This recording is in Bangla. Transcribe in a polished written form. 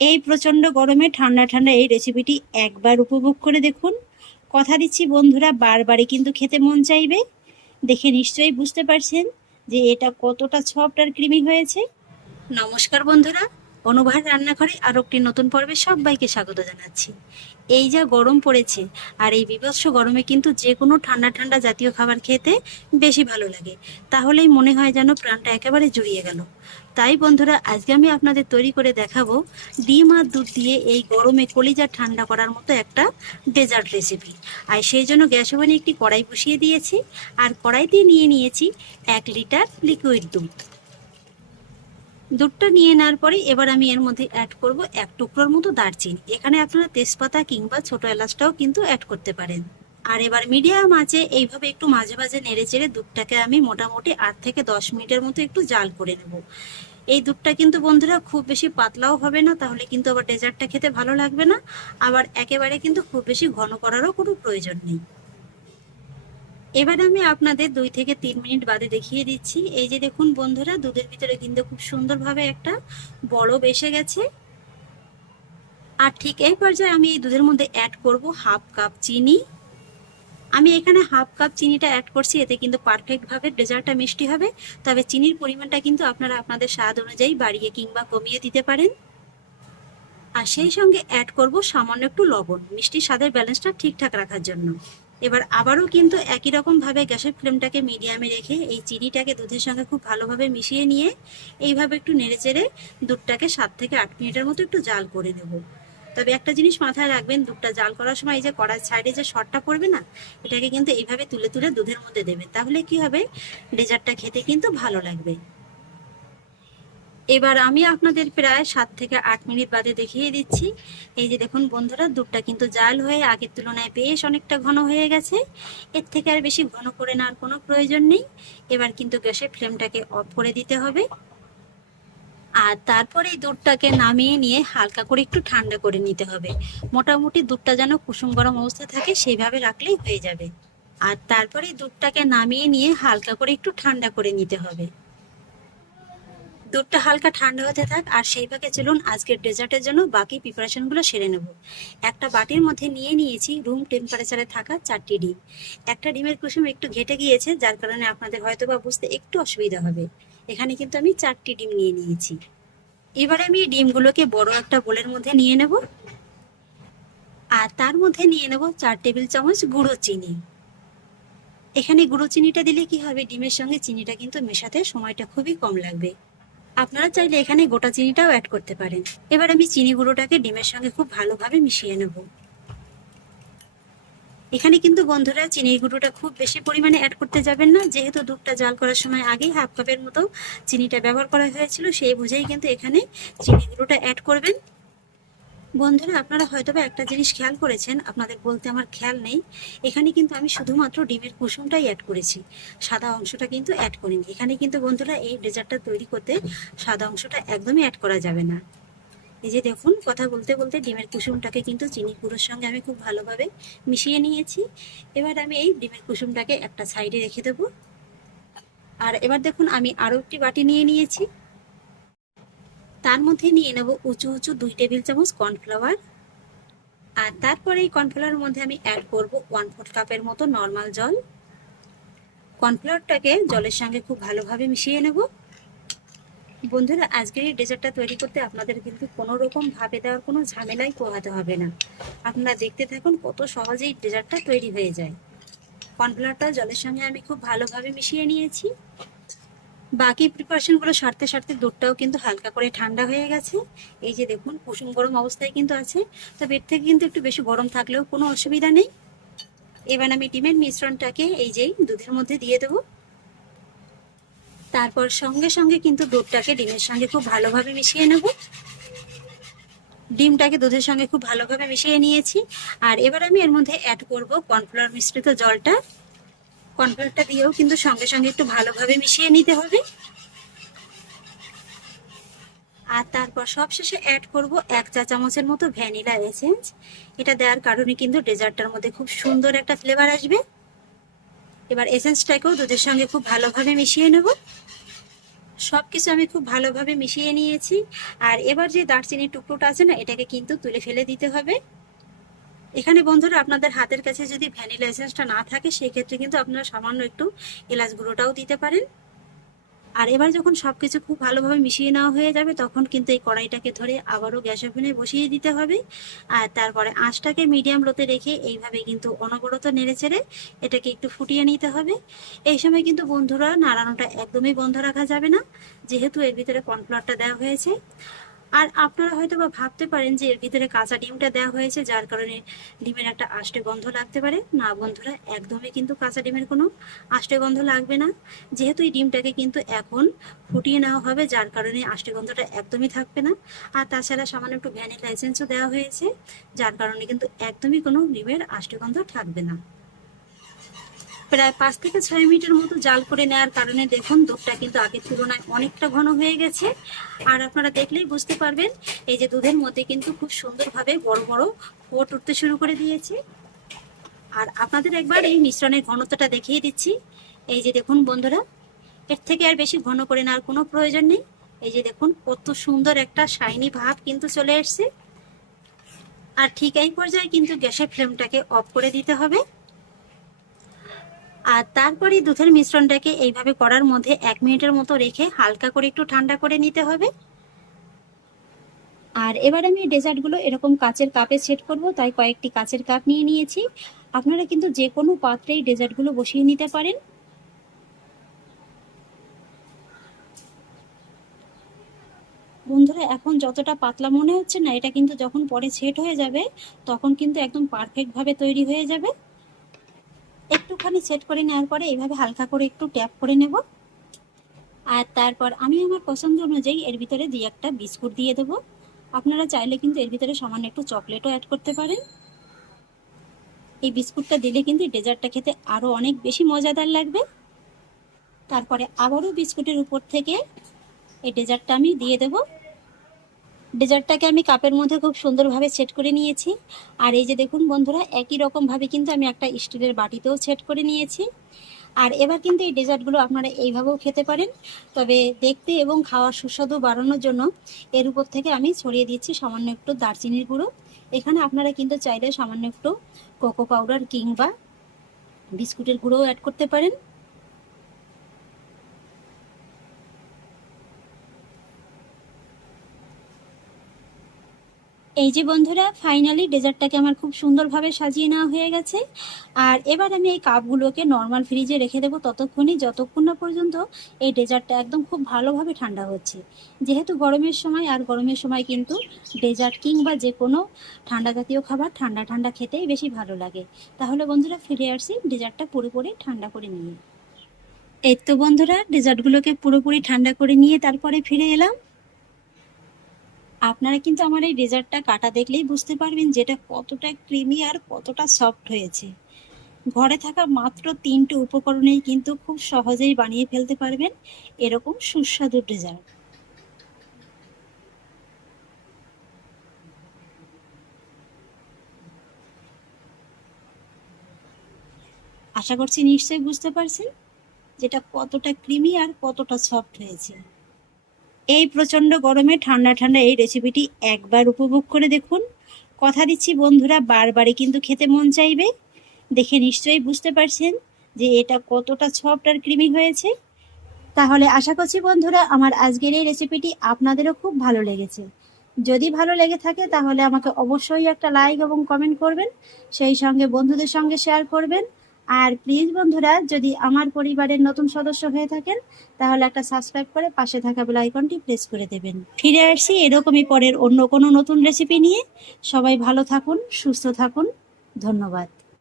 এই প্রচণ্ড গরমে ঠান্ডা ঠান্ডা এই রেসিপিটি একবার উপভোগ করে দেখুন। কথা দিচ্ছি বন্ধুরা, বারবারই কিন্তু খেতে মন চাইবে। দেখে নিশ্চয়ই বুঝতে পারছেন যে এটা কতটা সফট আর ক্রিমি হয়েছে। নমস্কার বন্ধুরা, অনুভার রান্নাঘরে আরও একটি নতুন পর্বে সবাইকে স্বাগত জানাচ্ছি। এই যা গরম পড়েছে, আর এই বীভৎস গরমে কিন্তু যে কোনো ঠান্ডা ঠান্ডা জাতীয় খাবার খেতে বেশি ভালো লাগে। তাহলেই মনে হয় যেন প্রাণটা একেবারে জুড়িয়ে গেল। তাই বন্ধুরা, আজকে আমি আপনাদের তৈরি করে দেখাবো ডিম আর দুধ দিয়ে এই গরমে কলিজা ঠান্ডা করার মতো একটা ডেজার্ট রেসিপি। আর সেই জন্য গ্যাস ওভেনে একটি কড়াই বসিয়ে দিয়েছি, আর কড়াইতে নিয়ে নিয়েছি 1 লিটার লিকুইড দুধ। দুধটা নিয়ে নেওয়ার পরে এবার আমি এর মধ্যে অ্যাড করব 1 টুকরোর মতো দারচিনি। এখানে আপনারা তেজপাতা কিংবা ছোট এলাচটাও কিন্তু অ্যাড করতে পারেন। আর এবার মিডিয়াম আঁচে এইভাবে একটু মাঝে মাঝে নেড়ে চেড়ে দুধটাকে আমি মোটামুটি 8 থেকে 10 মিনিটের মতো একটু জাল করে নেব। এই দুধটা কিন্তু বন্ধুরা খুব বেশি পাতলাও হবে না, তাহলে কিন্তু আবার ডেজার্টটা খেতে ভালো লাগবে না। আবার একেবারে কিন্তু খুব বেশি ঘন করারও কোনো প্রয়োজন নেই। এবার আমি আপনাদের 2 থেকে 3 মিনিট বাদে দেখিয়ে দিচ্ছি। এই যে দেখুন বন্ধুরা, দুধের ভিতরে কিন্তু খুব সুন্দরভাবে একটা বরফ এসে গেছে। আর ঠিক এই পর্যায়ে আমি এই দুধের মধ্যে অ্যাড করব 1/2 কাপ চিনি। আমি এখানে 1/2 কাপ চিনিটা অ্যাড করছি, এতে কিন্তু পারফেক্টভাবে ডেজার্টটা মিষ্টি হবে। তবে চিনির পরিমাণটা কিন্তু আপনারা আপনাদের স্বাদ অনুযায়ী বাড়িয়ে কিংবা কমিয়ে দিতে পারেন। আর সেই সঙ্গে অ্যাড করব সামান্য একটু লবণ, মিষ্টির স্বাদের ব্যালেন্সটা ঠিকঠাক রাখার জন্য। এবার আবারও কিন্তু একই রকম ভাবে গ্যাসের ফ্লেমটাকে মিডিয়ামে রেখে এই চিনিটাকে দুধের সঙ্গে খুব ভালোভাবে মিশিয়ে নিয়ে এইভাবে একটু নেড়েচেড়ে দুধটাকে 7 থেকে 8 মিনিটের মতো একটু জাল করে নেব। তবে একটা জিনিস মাথায় রাখবেন, দুধটা জাল করার সময় এই যে কড়ার সাইডে যে সরটা পড়বে না, এটাকে কিন্তু এইভাবে তুলে তুলে দুধের মধ্যে দেবেন, তাহলে কি হবে, ডেজার্টটা খেতে কিন্তু ভালো লাগবে। এবার আমি আপনাদের প্রায় 7 থেকে 8 মিনিট বাদে দেখিয়ে দিচ্ছি। এই যে দেখুন বন্ধুরা, দুধটা কিন্তু জাল হয়ে আগের তুলনায় বেশ অনেকটা ঘন হয়ে গেছে। এর থেকে আর বেশি ঘন করে নেওয়ার কোনো প্রয়োজন নেই। এবার কিন্তু গ্যাসের ফ্লেমটাকে অফ করে দিতে হবে। আর তারপরে এই দুধটাকে নামিয়ে নিয়ে হালকা করে একটু ঠান্ডা করে নিতে হবে। মোটামুটি দুধটা যেন কুসুম গরম অবস্থা থাকে সেইভাবে রাখলেই হয়ে যাবে। আর তারপরে দুধটাকে নামিয়ে নিয়ে হালকা করে একটু ঠান্ডা করে নিতে হবে। দুধটা হালকা ঠান্ডা হতে থাক, আর সেই ফাঁকে চলুন আজকের ডেজার্টের জন্য বাকি প্রিপারেশনগুলো সেরে নেব। একটা বাটির মধ্যে নিয়ে নিয়েছি রুম টেম্পারেচারে থাকা 4টি ডিম। একটা ডিমের কুসুম একটু ঘেটে গিয়েছে, যার কারণে আপনাদের হয়তো বা বুঝতে একটু অসুবিধা হবে। এখানে কিন্তু আমি 4টি ডিম নিয়ে নিয়েছি। এবারে আমি এই ডিমগুলোকে বড় একটা বোলের মধ্যে নিয়ে নেব, আর তার মধ্যে নিয়ে নেব 4 টেবিল চামচ গুঁড়ো চিনি। এখানে গুঁড়ো চিনিটা দিলে কি হবে, ডিমের সঙ্গে চিনিটা কিন্তু মেশাতে সময়টা খুবই কম লাগবে। আপনারা চাইলে এখানে গোটা চিনিটাও অ্যাড করতে পারেন। এবার আমি চিনি গুঁড়োটাকে ডিমের সঙ্গে খুব ভালোভাবে মিশিয়ে নেব। এখানে কিন্তু বন্ধুরা চিনির গুঁড়োটা খুব বেশি পরিমাণে অ্যাড করতে যাবেন না, যেহেতু দুধটা জাল করার সময় আগেই 1/2 কাপের মতো চিনিটা ব্যবহার করা হয়েছিল, সেই বুঝেই কিন্তু এখানে চিনি গুঁড়োটা অ্যাড করবেন। বন্ধুরা, আপনারা হয়তোবা একটা জিনিস খেয়াল করেছেন, আপনাদের বলতে আমার খেয়াল নেই, এখানে কিন্তু আমি শুধুমাত্র ডিমের কুসুমটাই অ্যাড করেছি, সাদা অংশটা কিন্তু অ্যাড করিনি। এখানে কিন্তু বন্ধুরা এই ডেজার্টটা তৈরি করতে সাদা অংশটা একদমই অ্যাড করা যাবে না। এই যে দেখুন, কথা বলতে বলতে ডিমের কুসুমটাকে কিন্তু চিনি গুঁড়োর সঙ্গে আমি খুব ভালোভাবে মিশিয়ে নিয়েছি। এবার আমি এই ডিমের কুসুমটাকে একটা সাইডে রেখে দেব। আর এবার দেখুন, আমি আরও একটি বাটি নিয়ে নিয়েছি, তার মধ্যে নিয়ে নেব উঁচু উঁচু 2 টেবিল চামচ কর্নফ্লাওয়ার। আর তারপরে এই কর্নফ্লাওয়ারের মধ্যে আমি অ্যাড করব 1/4 কাপের মতো নর্মাল জল। কর্নফ্লাওয়ারটাকে জলের সঙ্গে খুব ভালোভাবে মিশিয়ে নেব। বন্ধুরা, আজকের এই ডেজার্টটা তৈরি করতে আপনাদের কিন্তু কোনো রকম ভাপে দেওয়ার কোনো ঝামেলাই পোহাতে হবে না। আপনারা দেখতে থাকুন কত সহজেই ডেজার্টটা তৈরি হয়ে যায়। কর্নফ্লাওয়ারটা জলের সঙ্গে আমি খুব ভালোভাবে মিশিয়ে নিয়েছি। বাকি প্রিপারেশনগুলো সারতে সারতে দুধটাও কিন্তু হালকা করে ঠান্ডা হয়ে গেছে। এই যে দেখুন, কুসুম গরম অবস্থায় কিন্তু আছে, তবে এর থেকে কিন্তু একটু বেশি গরম থাকলেও কোনো অসুবিধা নেই। এবার আমি ডিমের মিশ্রণটাকে এই যে দুধের মধ্যে দিয়ে দেবো। তারপর সঙ্গে সঙ্গে কিন্তু দুধটাকে ডিমের সঙ্গে খুব ভালোভাবে মিশিয়ে নেব। ডিমটাকে দুধের সঙ্গে খুব ভালোভাবে মিশিয়ে নিয়েছি। আর এবার আমি এর মধ্যে অ্যাড করব কর্নফ্লাওয়ার মিশ্রিত জলটা। কর্নফ্লাওয়ারটা দিয়েও কিন্তু সঙ্গে সঙ্গে একটু ভালোভাবে মিশিয়ে নিতে হবে। আর তারপর সবশেষে অ্যাড করব 1 চা চামচের মতো ভ্যানিলা এসেন্স। এটা দেওয়ার কারণে কিন্তু ডেজার্টটার মধ্যে খুব সুন্দর একটা ফ্লেভার আসবে। এবার এসেন্সটাকেও দুধের সঙ্গে খুব ভালোভাবে মিশিয়ে নেব। সবকিছু আমি খুব ভালোভাবে মিশিয়ে নিয়েছি। আর এবার যে দারচিনির টুকরোটা আছে না, এটাকে কিন্তু তুলে ফেলে দিতে হবে। এখানে বন্ধুরা আপনাদের হাতের কাছে যদি ভ্যানিলা এসেন্সটা না থাকে, সেক্ষেত্রে কিন্তু আপনারা সামান্য একটু এলাচ গুঁড়োটাও দিতে পারেন। আর এবার যখন সবকিছু খুব ভালোভাবে মিশিয়ে নেওয়া হয়ে যাবে, তখন কিন্তু এই কড়াইটাকে ধরে আবারও গ্যাস ওভেনে বসিয়ে দিতে হবে। আর তারপরে আঁচটাকে মিডিয়াম লোতে রেখে এইভাবে কিন্তু অনবরত নেড়েচেড়ে এটাকে একটু ফুটিয়ে নিতে হবে। এই সময় কিন্তু বন্ধুরা নাড়ানোটা একদমই বন্ধ রাখা যাবে না, যেহেতু এর ভিতরে কর্নফ্লাওয়ারটা দেওয়া হয়েছে। আর আপনারা হয়তো বা ভাবতে পারেন যে এর ভিতরে কাঁচা ডিমটা দেওয়া হয়েছে, যার কারণে ডিমের একটা আষ্টে গন্ধ লাগতে পারে। না বন্ধুরা, একদমই কিন্তু কাঁচা ডিমের কোনো আষ্টে গন্ধ লাগবে না, যেহেতু এই ডিমটাকে কিন্তু এখন ফুটিয়ে নেওয়া হবে, যার কারণে আষ্টে গন্ধটা একদমই থাকবে না। আর তাছাড়া সামান্য একটু ভ্যানিলা এসেন্সও দেওয়া হয়েছে, যার কারণে কিন্তু একদমই কোনো ডিমের আষ্টে গন্ধ থাকবে না। প্রায় 5 থেকে 6 মিনিটের মতো জাল করে নেওয়ার কারণে দেখুন দুধটা কিন্তু আগের তুলনায় অনেকটা ঘন হয়ে গেছে। আর আপনারা দেখলেই বুঝতে পারবেন, এই যে দুধের মধ্যে কিন্তু খুব সুন্দরভাবে বড় বড় ফোঁট উঠতে শুরু করে দিয়েছে। আর আপনাদের একবার এই মিশ্রণের ঘনত্বটা দেখিয়ে দিচ্ছি। এই যে দেখুন বন্ধুরা, এর থেকে আর বেশি ঘন করে নেওয়ার কোনো প্রয়োজন নেই। এই যে দেখুন কত সুন্দর একটা শাইনি ভাব কিন্তু চলে এসছে। আর ঠিক এই পর্যায়ে কিন্তু গ্যাসের ফ্লেমটাকে অফ করে দিতে হবে। আর তারপরে দুধের মিশ্রণটাকে এইভাবে কড়ার মধ্যে 1 মিনিটের মতো রেখে হালকা করে একটু ঠান্ডা করে নিতে হবে। আর এবার আমি ডেজার্টগুলো এরকম কাচের কাপে সেট করব, তাই কয়েকটি কাচের কাপ নিয়ে নিয়েছি। আপনারা কিন্তু যে কোনো পাত্রেই ডেজার্টগুলো বসিয়ে নিতে পারেন। বন্ধুরা, এখন যতটা পাতলা মনে হচ্ছে না, এটা কিন্তু যখন পরে সেট হয়ে যাবে, তখন কিন্তু একদম পারফেক্টভাবে তৈরি হয়ে যাবে। একটুখানি সেট করে নেওয়ার পরে এইভাবে হালকা করে একটু ট্যাপ করে নেব। আর তারপর আমি আমার পছন্দ অনুযায়ী এর ভিতরে 2-1টা বিস্কুট দিয়ে দেবো। আপনারা চাইলে কিন্তু এর ভিতরে সামান্য একটু চকলেটও অ্যাড করতে পারেন। এই বিস্কুটটা দিলে কিন্তু ডেজার্টটা খেতে আরও অনেক বেশি মজাদার লাগবে। তারপরে আবারও বিস্কুটের উপর থেকে এই ডেজার্টটা আমি দিয়ে দেব। ডেজার্টটাকে আমি কাপের মধ্যে খুব সুন্দরভাবে সেট করে নিয়েছি। আর এই যে দেখুন বন্ধুরা, একই রকমভাবে কিন্তু আমি একটা স্টিলের বাটিতেও সেট করে নিয়েছি। আর এবার কিন্তু এই ডেজার্টগুলো আপনারা এইভাবেও খেতে পারেন, তবে দেখতে এবং খাওয়ার সুস্বাদু বাড়ানোর জন্য এর উপর থেকে আমি ছড়িয়ে দিচ্ছি সামান্য একটু দারচিনির গুঁড়ো। এখানে আপনারা কিন্তু চাইলে সামান্য একটু কোকো পাউডার কিংবা বিস্কুটের গুঁড়োও অ্যাড করতে পারেন। এই যে বন্ধুরা, ফাইনালি ডেজার্টটাকে আমার খুব সুন্দরভাবে সাজিয়ে নেওয়া হয়ে গেছে। আর এবার আমি এই কাপগুলোকে নর্মাল ফ্রিজে রেখে দেবো ততক্ষণই, যতক্ষণ না পর্যন্ত এই ডেজার্টটা একদম খুব ভালোভাবে ঠান্ডা হচ্ছে। যেহেতু গরমের সময়, আর গরমের সময় কিন্তু ডেজার্ট কিংবা যে কোনো ঠান্ডা জাতীয় খাবার ঠান্ডা ঠান্ডা খেতেই বেশি ভালো লাগে। তাহলে বন্ধুরা ফিরে আসছি ডেজার্টটা পুরোপুরি ঠান্ডা করে নিয়ে। এই তো বন্ধুরা, ডেজার্টগুলোকে পুরোপুরি ঠান্ডা করে নিয়ে তারপরে ফিরে এলাম। আপনারা কিন্তু আমার এই ডেজার্টটা কাটা দেখলেই বুঝতে পারবেন যেটা কতটা ক্রিমি আর কতটা সফট হয়েছে। ঘরে থাকা মাত্র 3টে উপকরণেই কিন্তু খুব সহজেই বানিয়ে ফেলতে পারবেন এরকম সুস্বাদু ডেজার্ট। আশা করছি নিশ্চয়ই বুঝতে পারছেন যেটা কতটা ক্রিমি আর কতটা সফট হয়েছে। এই প্রচণ্ড গরমে ঠান্ডা ঠান্ডা এই রেসিপিটি একবার উপভোগ করে দেখুন। কথা দিচ্ছি বন্ধুরা, বারবারই কিন্তু খেতে মন চাইবে। দেখে নিশ্চয়ই বুঝতে পারছেন যে এটা কতটা সফট আর ক্রিমি হয়েছে। তাহলে আশা করছি বন্ধুরা আমার আজকের এই রেসিপিটি আপনাদেরও খুব ভালো লেগেছে। যদি ভালো লেগে থাকে তাহলে আমাকে অবশ্যই একটা লাইক এবং কমেন্ট করবেন, সেই সঙ্গে বন্ধুদের সঙ্গে শেয়ার করবেন। আর প্লিজ বন্ধুরা, যদি আমার পরিবারের নতুন সদস্য হয়ে থাকেন তাহলে একটা সাবস্ক্রাইব করে পাশে থাকা বেল আইকনটি প্রেস করে দেবেন। ফিরে আসছি এরকমই পরের অন্য কোনো নতুন রেসিপি নিয়ে। সবাই ভালো থাকুন, সুস্থ থাকুন। ধন্যবাদ।